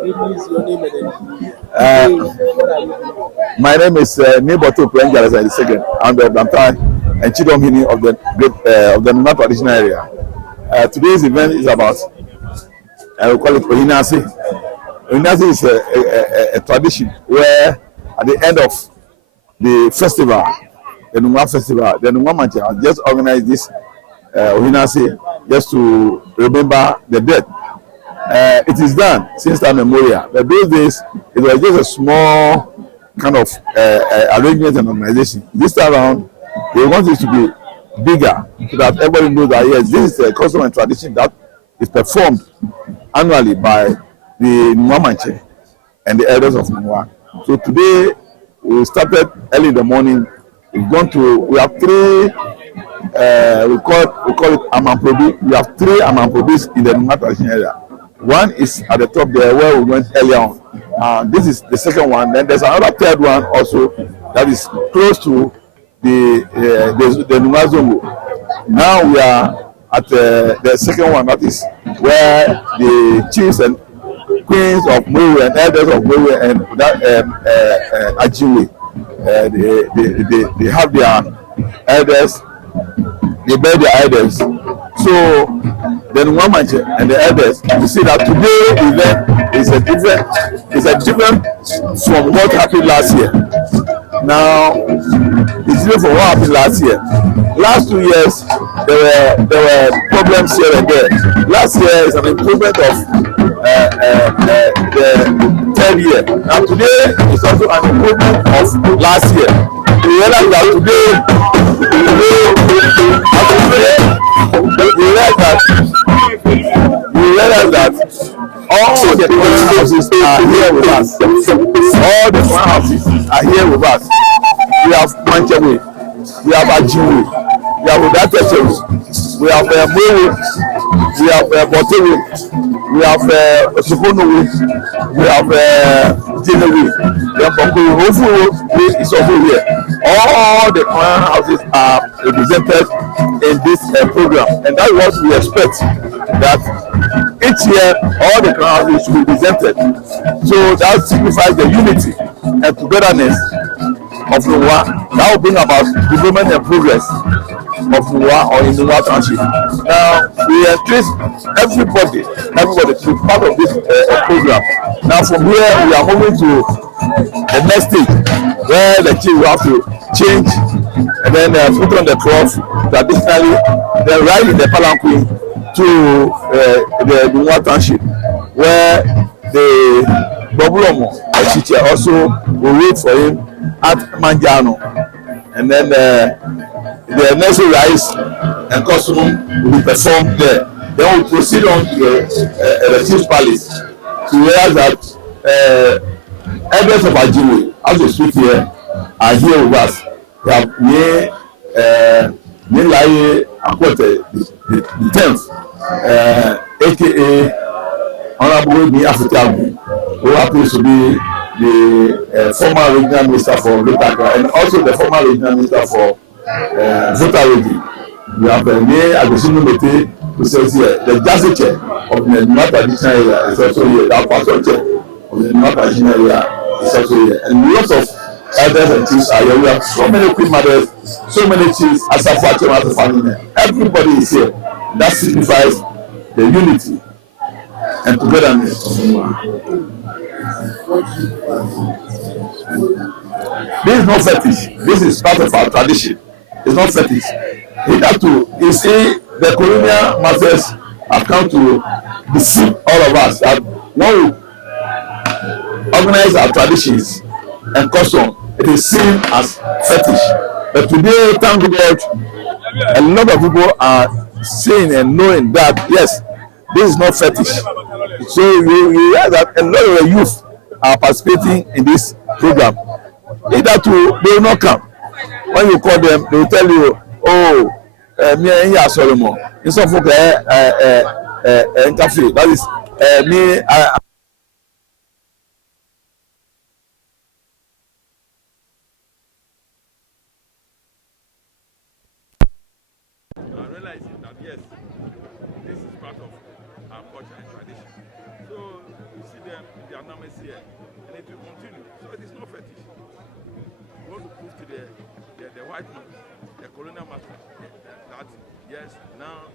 Please, your name My name is Niboto Okpl3 I'm the Oblantaia and Chidomhini of the great of the Nuna traditional area. Today's event is about we call it Ohenease. Ohenease is a tradition where at the end of the festival, the Numa festival, the Numa Manche has just organized this Ohenease just to remember the dead. It is done since time memorial. But those days, it was just a small kind of arrangement and organization. This time around, they want it to be bigger so that everybody knows that yes, this is a custom and tradition that is performed annually by the Nwamanche and the elders of Nwa. So today, we started early in the morning. We have three, we call it Amanprobi. We have three Amanprobis in the Nwa tradition area. One is at the top there where we went earlier on. This is the second one. Then there's another third one also that is close to the Numa Zongo. Now we are at the second one, that is where the chiefs and queens of Mowe and elders of Mowe and that Ajiwe, they have their elders. They bury their elders. So then one man and the elders, you see that today event is a different from what happened last year. Now it's different from what happened last year. Last 2 years there were problems here and there. Last year is an improvement of the third year. Now today is also an improvement of last year. We realize that today we realize that all the corner houses are here with us. All the corner houses are here with us. We have Manchewe, we have Ajiwe, we have Odatechewe, we have Mowe, we have Botewe, we have Suponowe, we have Jinewe, we have Bokoro is also here. All the corner houses are represented in this program, and that's what we expect, that each year all the corner houses should be presented. So that signifies the unity and togetherness of Nwa. That will bring about development and progress of Nwa or in Nwa Township. Now we encourage everybody to be part of this program. Now from here we are moving to the next stage where the chief will have to change and then put on the cloth traditionally, then ride in the palanquin to the Nwa Township where the Bobulomo teacher also will wait for him at Manjano, and then the next rice and costume will be performed there. Then we proceed on to the chief's palace to realize that elders of Ajiwe, as we speak here, are here with us. They have Nilaye Akwete, the 10th, aka Honorable Ni African, who happens to be the former regional minister for Lotaka and also the former regional minister for Voter Ready. We have Ni Agosino Mete, who says here, the Jazzy chair of the Numa traditional area is also here, the pastor chair of the Numa traditional area is also here, and lots of elders and chiefs are here. We have so many queen mothers, so many chiefs, as a family. Everybody is here. That signifies the unity and togetherness of Nwa. This is not fetish. This is part of our tradition. It's not fetish. You see, the colonial masters have come to deceive all of us that when we organize our traditions and custom, it is seen as fetish. But today, thank God, a lot of people are seeing and knowing that yes, this is not fetish. So you realize that a lot of the youth are participating in this program. Either to they will not come. When you call them, they will tell you, oh, me and you are sorry more. Instead of interfere, that is me. Realizing that yes, this is part of our culture and tradition. So you see them in is here, and it will continue. So it is not fetish. We want to prove to the white man, the colonial master, that yes, now